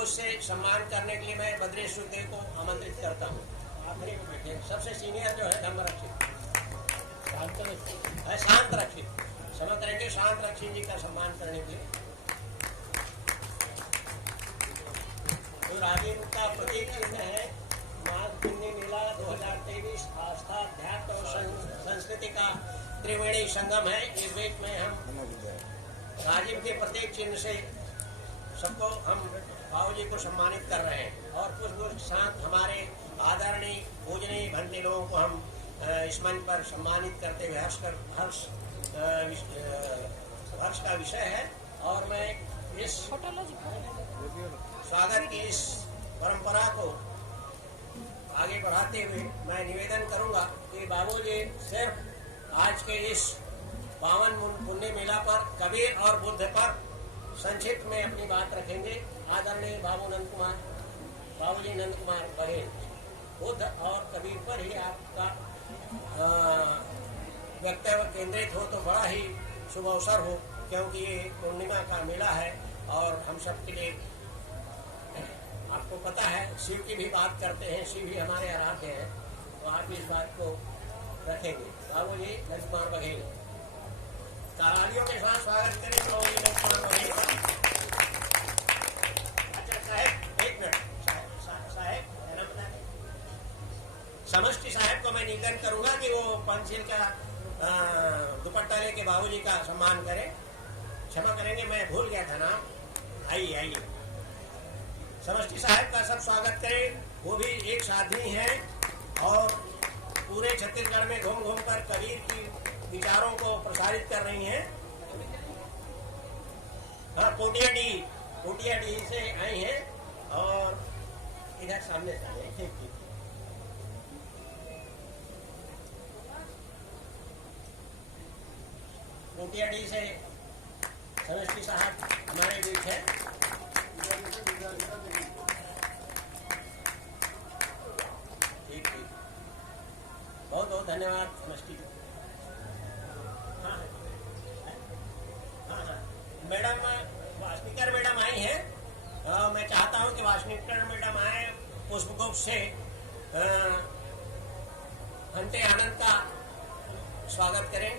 भोज से सम्मान करने के लिए मैं भद्रेश सुखदेव को आमंत्रित करता हूँ। आखिरी में बैठे सबसे सीनियर जो है धर्मरक्षित शांत रक्षित, क्षमा करेंगे, शांत रक्षित जी का सम्मान करने के लिए। तो राजेंद्र का प्रतीक चिन्ह है माघ पुण्य मेला 2023 आस्था, अध्यात्म और संस्कृति का त्रिवेणी संगम है। इस बीच में हम राजीव के प्रतीक चिन्ह से सबको हम बाबू जी को सम्मानित कर रहे हैं और पुष्प के साथ हमारे आदरणीय पूजनीय भंते लोगों को हम इस मंच पर सम्मानित करते हुए हर्ष का विषय है। और मैं इस स्वागत की इस परंपरा को आगे बढ़ाते हुए मैं निवेदन करूंगा कि बाबूजी सिर्फ आज के इस पावन पुण्य मेला पर कबीर और बुद्ध पर संक्षिप्त में अपनी बात रखेंगे। आदरणीय बाबूजी नंद कुमार बघेल, बुद्ध और कबीर पर ही आपका वक्तव्य केंद्रित हो तो बड़ा ही शुभ अवसर हो, क्योंकि ये पूर्णिमा का मेला है और हम सब के लिए आपको पता है शिव की भी बात करते हैं, शिव भी हमारे आराध्य हैं, तो आप इस बात को रखेंगे। बाबूजी नंद कुमार बघेल, तालियों के साथ स्वागत करें बाबूजी नंद कुमार बघेल का। अच्छा साहब एक मिनट, साहब समष्टि साहब को मैं निवेदन करूंगा कि वो पंचशील का दुपट्टा लेके बाबूजी का सम्मान करें। क्षमा करेंगे, मैं भूल गया था नाम। आइए समष्टि साहब का सब स्वागत करें। वो भी एक साधनी है और पूरे छत्तीसगढ़ में घूम घूम कर कबीर की विचारों को प्रसारित कर रही हैं। हाँ, पोटियाडी से आई हैं और इधर सामने से आए। ठीक पोटियाडी से समष्टि साहब हमारे बीच है। ठीक बहुत बहुत धन्यवाद समष्टि। हाँ मैडम वासनिकर मैडम आई हैं। मैं चाहता हूं कि वासनिकर मैडम आए, पुष्पगुप्त से घंटे आनंद का स्वागत करें।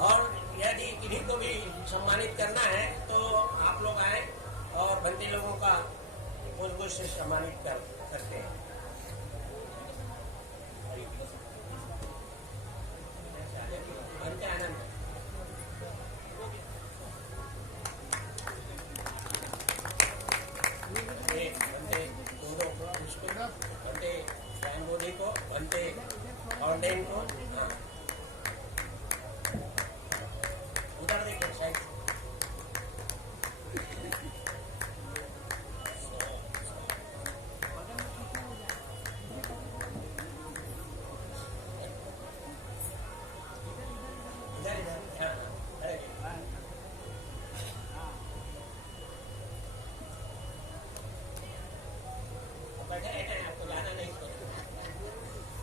और यदि किन्हीं को भी सम्मानित करना है तो आप लोग आए और बंदी लोगों का पुष्प से सम्मानित करते हैं। घंटे आनंद घंटे मोदी को, घंटे ऑनलाइन को उधर देखिए साइड।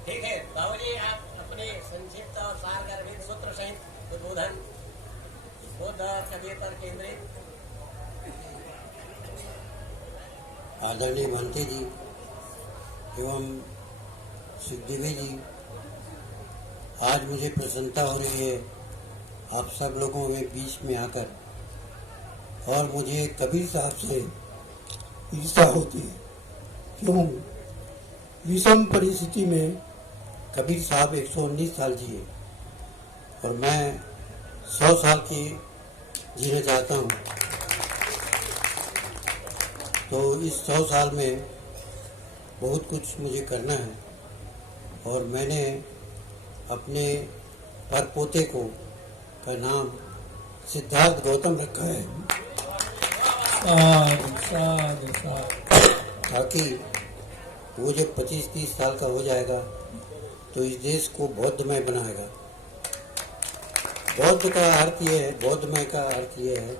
ठीक है बाबूजी, आप अपने संक्षिप्त और सारगर्भित सूत्र सहित उद्बोधन बुद्ध और कबीर पर केंद्रित। आदरणीय भंते जी एवं सुखदेवी जी, आज मुझे प्रसन्नता हो रही है आप सब लोगों के बीच में आकर, और मुझे कबीर साहब से ईर्ष्या होती है। क्यों? विषम परिस्थिति में कबीर साहब 119 साल जिए और मैं 100 साल की जीना चाहता हूँ। तो इस 100 साल में बहुत कुछ मुझे करना है और मैंने अपने परपोते को का नाम सिद्धार्थ गौतम रखा है, ताकि वो जब 25-30 साल का हो जाएगा तो इस देश को बौद्धमय बनाएगा। बौद्धमय का अर्थ ये है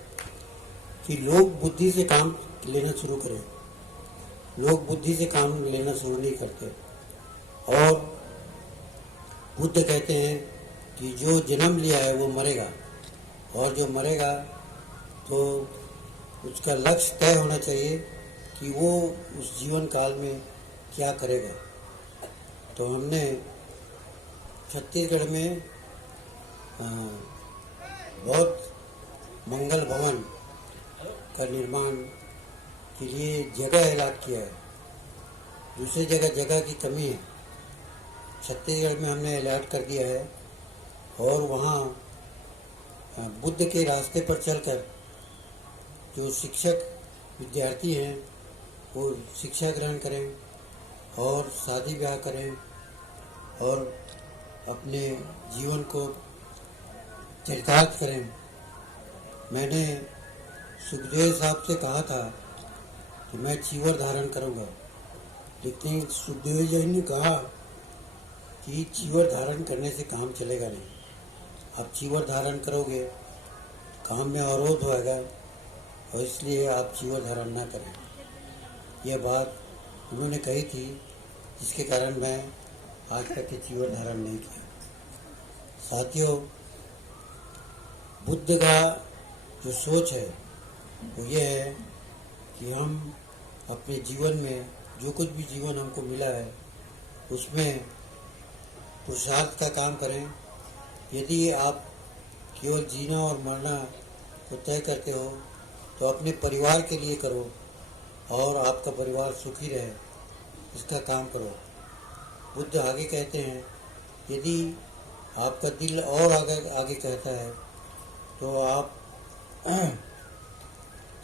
कि लोग बुद्धि से काम लेना शुरू करें। लोग बुद्धि से काम लेना शुरू नहीं करते और बुद्ध कहते हैं कि जो जन्म लिया है वो मरेगा, और जो मरेगा तो उसका लक्ष्य तय होना चाहिए कि वो उस जीवन काल में क्या करेगा। तो हमने छत्तीसगढ़ में बहुत मंगल भवन का निर्माण के लिए जगह अलॉट किया है। दूसरी जगह की कमी है, छत्तीसगढ़ में हमने अलॉट कर दिया है। और वहाँ बुद्ध के रास्ते पर चलकर जो शिक्षक विद्यार्थी हैं वो शिक्षा ग्रहण करें और शादी ब्याह करें और अपने जीवन को चरितार्थ करें। मैंने सुखदेव साहब से कहा था कि मैं चीवर धारण करूंगा, लेकिन सुखदेव जी ने कहा कि चीवर धारण करने से काम चलेगा नहीं। आप चीवर धारण करोगे काम में अवरोध होगा, और इसलिए आप चीवर धारण ना करें। यह बात उन्होंने कही थी, जिसके कारण मैं आज तक के चीवर धारण नहीं किया। साथियों, बुद्ध का जो सोच है वो ये है कि हम अपने जीवन में जो कुछ भी जीवन हमको मिला है उसमें पुरुषार्थ का काम करें। यदि आप केवल जीना और मरना को तय करते हो तो अपने परिवार के लिए करो और आपका परिवार सुखी रहे, इसका काम करो। बुद्ध आगे कहते हैं, यदि आपका दिल और आगे कहता है तो आप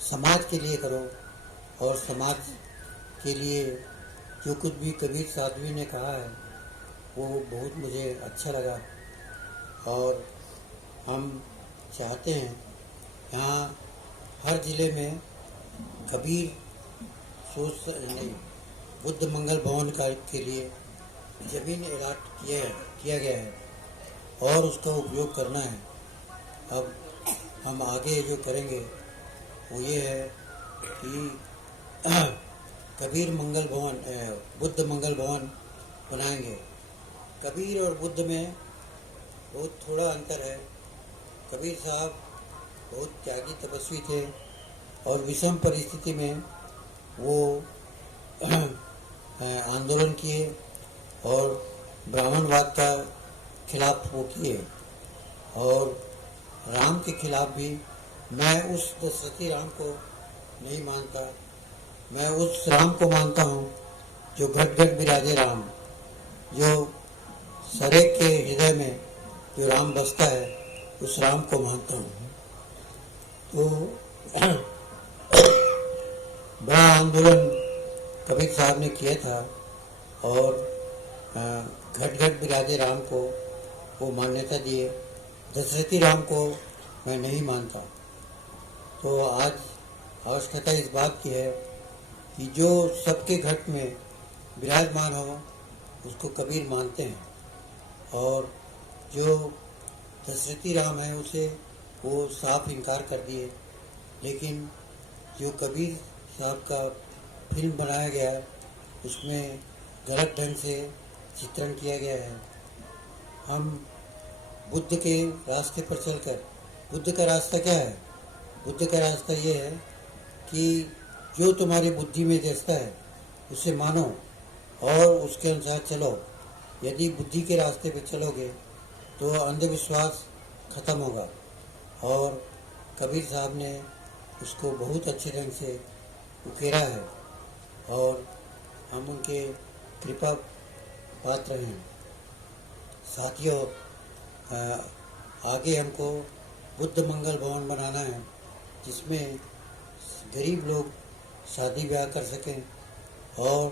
समाज के लिए करो, और समाज के लिए जो कुछ भी कबीर साधवी ने कहा है वो बहुत मुझे अच्छा लगा। और हम चाहते हैं यहाँ हर ज़िले में कबीर बुद्ध मंगल भवन के लिए ज़मीन अलॉट किया गया है और उसका उपयोग करना है। अब हम आगे जो करेंगे वो ये है कि कबीर मंगल भवन, बुद्ध मंगल भवन बनाएंगे। कबीर और बुद्ध में बहुत थोड़ा अंतर है। कबीर साहब बहुत त्यागी तपस्वी थे और विषम परिस्थिति में वो आंदोलन किए और ब्राह्मणवाद का खिलाफ वो किए। और राम के खिलाफ भी मैं उस दशरथी राम को नहीं मानता, मैं उस राम को मानता हूँ जो घट घट विराजे राम, जो सरेक के हृदय में जो राम बसता है उस राम को मानता हूँ। तो बड़ा आंदोलन कबीर साहब ने किया था और घट घट विराजे राम को वो मान्यता दिए, दशरथी राम को मैं नहीं मानता। तो आज आवश्यकता इस बात की है कि जो सबके घट में विराजमान हो उसको कबीर मानते हैं, और जो दशरथी राम है उसे वो साफ इनकार कर दिए। लेकिन जो कबीर साहब का फिल्म बनाया गया है उसमें गलत ढंग से चित्रण किया गया है। हम बुद्ध के रास्ते पर चलकर, बुद्ध का रास्ता क्या है? बुद्ध का रास्ता ये है कि जो तुम्हारी बुद्धि में जचता है उसे मानो और उसके अनुसार चलो। यदि बुद्धि के रास्ते पर चलोगे तो अंधविश्वास खत्म होगा, और कबीर साहब ने उसको बहुत अच्छे ढंग से उकेरा है और हम उनके कृपा पात्र हैं। साथियों, आगे हमको बुद्ध मंगल भवन बनाना है जिसमें गरीब लोग शादी ब्याह कर सकें, और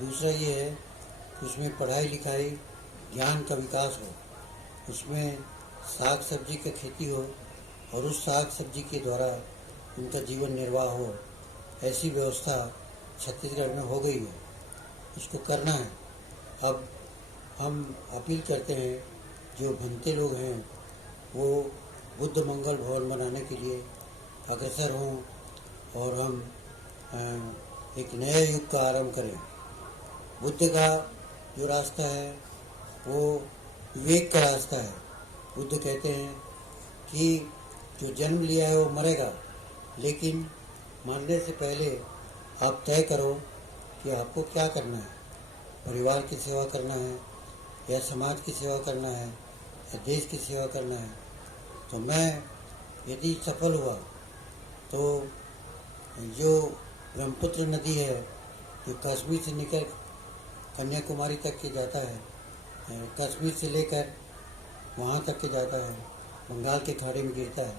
दूसरा ये है कि उसमें पढ़ाई लिखाई ज्ञान का विकास हो, उसमें साग सब्जी की खेती हो और उस साग सब्जी के द्वारा उनका जीवन निर्वाह हो। ऐसी व्यवस्था छत्तीसगढ़ में हो गई है, उसको करना है। अब हम अपील करते हैं जो भंते लोग हैं वो बुद्ध मंगल भवन बनाने के लिए अग्रसर हों और हम एक नए युग का आरंभ करें। बुद्ध का जो रास्ता है वो विवेक का रास्ता है। बुद्ध कहते हैं कि जो जन्म लिया है वो मरेगा, लेकिन मरने से पहले आप तय करो कि आपको क्या करना है। परिवार की सेवा करना है, या समाज की सेवा करना है, या देश की सेवा करना है। तो मैं यदि सफल हुआ तो जो ब्रह्मपुत्र नदी है, जो कश्मीर से निकल कन्याकुमारी तक के जाता है, कश्मीर से लेकर वहाँ तक के जाता है, बंगाल के खाड़ी में गिरता है।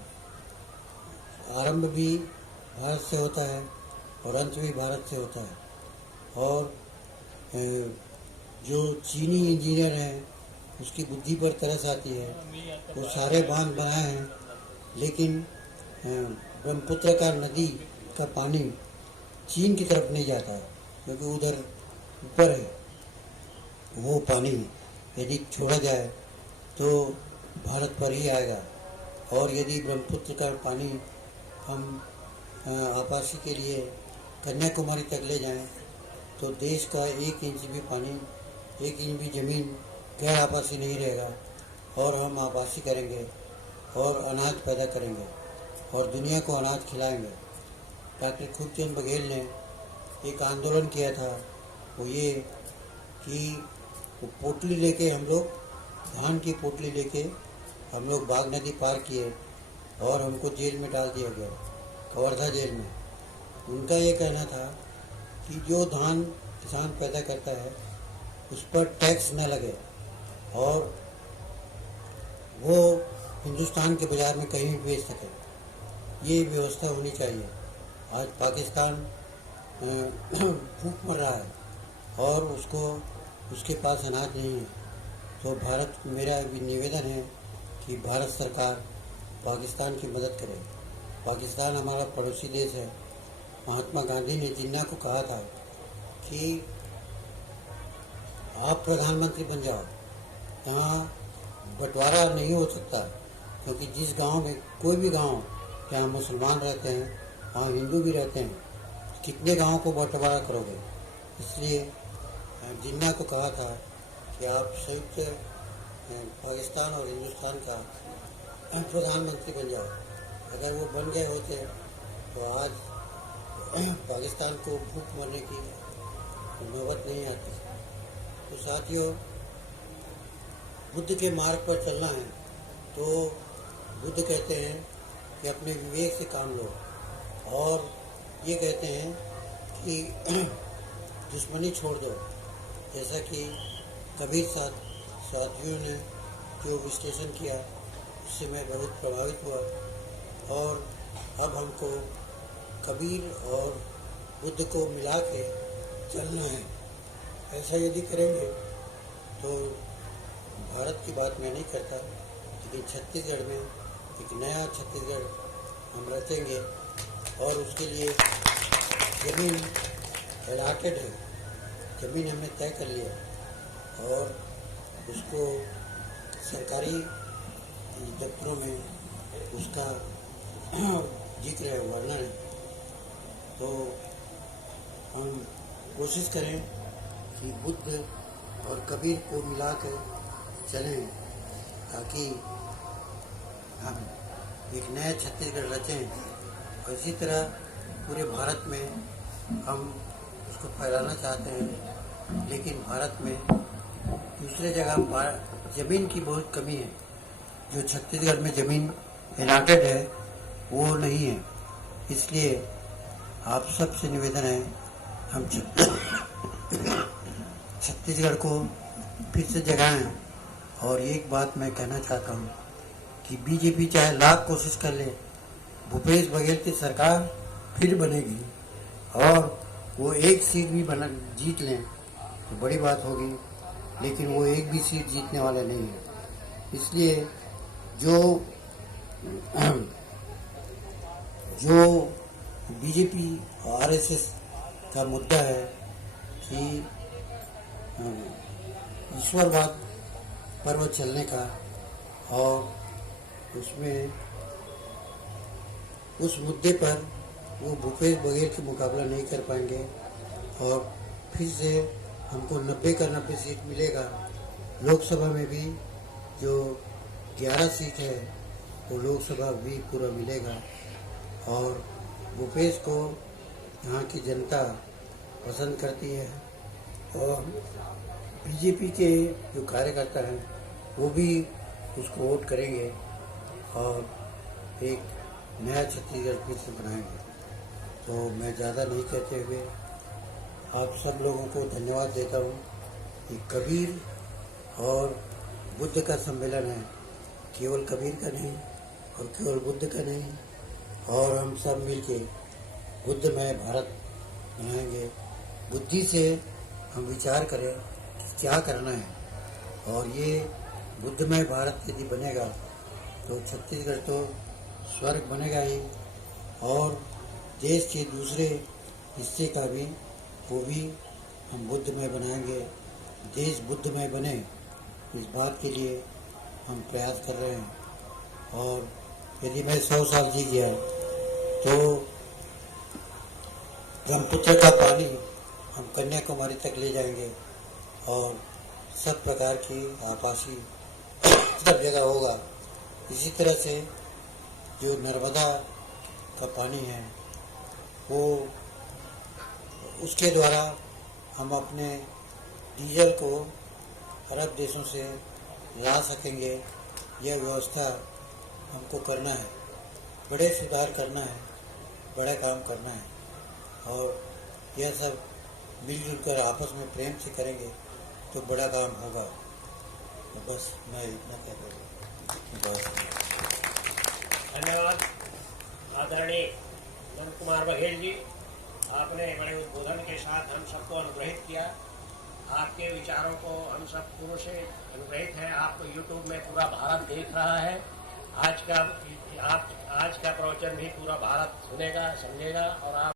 आरंभ भी भारत से होता है और अंत भी भारत से होता है। और जो चीनी इंजीनियर हैं उसकी बुद्धि पर तरस आती है। वो सारे बांध बनाए हैं, लेकिन ब्रह्मपुत्र का नदी का पानी चीन की तरफ नहीं जाता है, क्योंकि उधर ऊपर है। वो पानी यदि छोड़ा जाए तो भारत पर ही आएगा। और यदि ब्रह्मपुत्र का पानी हम आपासी के लिए कन्याकुमारी तक ले जाएं तो देश का 1 इंच भी पानी, 1 इंच भी ज़मीन गैर आपासी नहीं रहेगा, और हम आपासी करेंगे और अनाज पैदा करेंगे और दुनिया को अनाज खिलाएंगे। डॉक्टर खूबचंद बघेल ने एक आंदोलन किया था, वो ये कि वो पोटली लेके हम लोग, धान की पोटली लेके हम लोग बाघ नदी पार किए और हमको जेल में डाल दिया गया, कवर्धा जेल में। उनका ये कहना था कि जो धान किसान पैदा करता है उस पर टैक्स न लगे और वो हिंदुस्तान के बाज़ार में कहीं भी बेच सके। ये व्यवस्था होनी चाहिए। आज पाकिस्तान भूख मर रहा है और उसके पास अनाज नहीं है। तो मेरा भी निवेदन है कि भारत सरकार पाकिस्तान की मदद करे। पाकिस्तान हमारा पड़ोसी देश है। महात्मा गांधी ने जिन्ना को कहा था कि आप प्रधानमंत्री बन जाओ, यहाँ बंटवारा नहीं हो सकता, क्योंकि जिस गांव में, कोई भी गांव जहाँ मुसलमान रहते हैं वहाँ हिंदू भी रहते हैं, कितने गांवों को बंटवारा करोगे। इसलिए जिन्ना को कहा था कि आप संयुक्त पाकिस्तान और हिंदुस्तान का प्रधानमंत्री बन जाओ। अगर वो बन गए होते तो आज पाकिस्तान को भूख मरने की नौबत नहीं आती। तो साथियों, बुद्ध के मार्ग पर चलना है तो बुद्ध कहते हैं कि अपने विवेक से काम लो, और ये कहते हैं कि दुश्मनी छोड़ दो। जैसा कि कबीर साथियों ने जो विश्लेषण किया उससे मैं बहुत प्रभावित हुआ, और अब हमको कबीर और बुद्ध को मिला के चलना है। ऐसा यदि करेंगे तो भारत की बात मैं नहीं करता, लेकिन छत्तीसगढ़ में एक नया छत्तीसगढ़ हम रचेंगे, और उसके लिए ज़मीन अलॉटेड है, ज़मीन हमने तय कर लिया, और उसको सरकारी दफ्तरों में उसका जिक्र है, वर्णन है। तो हम कोशिश करें कि बुद्ध और कबीर को मिला कर चलें, ताकि हम एक नया छत्तीसगढ़ रचें। और इसी तरह पूरे भारत में हम उसको फैलाना चाहते हैं, लेकिन भारत में दूसरे जगह ज़मीन की बहुत कमी है। जो छत्तीसगढ़ में ज़मीन अलॉटेड है वो नहीं है। इसलिए आप सबसे निवेदन है, हम छत्तीसगढ़ को फिर से जगाएं। और एक बात मैं कहना चाहता हूँ कि बीजेपी चाहे लाख कोशिश कर ले, भूपेश बघेल की सरकार फिर बनेगी, और वो एक सीट भी जीत लें तो बड़ी बात होगी, लेकिन वो एक भी सीट जीतने वाले नहीं है। इसलिए जो बीजेपी और आरएसएस का मुद्दा है कि ईश्वरवाद पर्व चलने का, और उसमें उस मुद्दे पर वो भूपेश बघेल के मुकाबला नहीं कर पाएंगे, और फिर से हमको 90 का 90 सीट मिलेगा। लोकसभा में भी जो 11 सीट है वो लोकसभा भी पूरा मिलेगा और भूपेश को यहाँ की जनता पसंद करती है और बीजेपी के जो कार्यकर्ता हैं वो भी उसको वोट करेंगे और एक नया छत्तीसगढ़ फिर से बनाएंगे। तो मैं ज़्यादा नहीं कहते हुए आप सब लोगों को धन्यवाद देता हूँ कि कबीर और बुद्ध का सम्मेलन है, केवल कबीर का नहीं और केवल बुद्ध का नहीं, और हम सब मिलके बुद्धमय भारत बनाएंगे। बुद्धि से हम विचार करें कि क्या करना है और ये बुद्धमय भारत यदि बनेगा तो छत्तीसगढ़ तो स्वर्ग बनेगा ही और देश के दूसरे हिस्से का भी वो भी हम बुद्धमय बनाएंगे। देश बुद्धमय बने इस बात के लिए हम प्रयास कर रहे हैं और यदि मैं 100 साल जी गया तो ब्रह्मपुत्र का पानी हम कन्याकुमारी तक ले जाएंगे और सब प्रकार की आपासी सब जगह होगा। इसी तरह से जो नर्मदा का पानी है वो उसके द्वारा हम अपने डीजल को अरब देशों से ला सकेंगे। यह व्यवस्था हमको करना है, बड़े सुधार करना है, बड़ा काम करना है और यह सब मिलजुल कर आपस में प्रेम से करेंगे तो बड़ा काम होगा। तो बस मैं इतना कह रहा हूँ। धन्यवाद आदरणीय नंद कुमार बघेल जी, आपने बड़े उद्बोधन के साथ हम सबको अनुग्रहित किया। आपके विचारों को हम सब पूर्व से अनुग्रहित हैं। आपको YouTube में पूरा भारत देख रहा है। आज का प्रवचन भी पूरा भारत सुनेगा, समझेगा और आप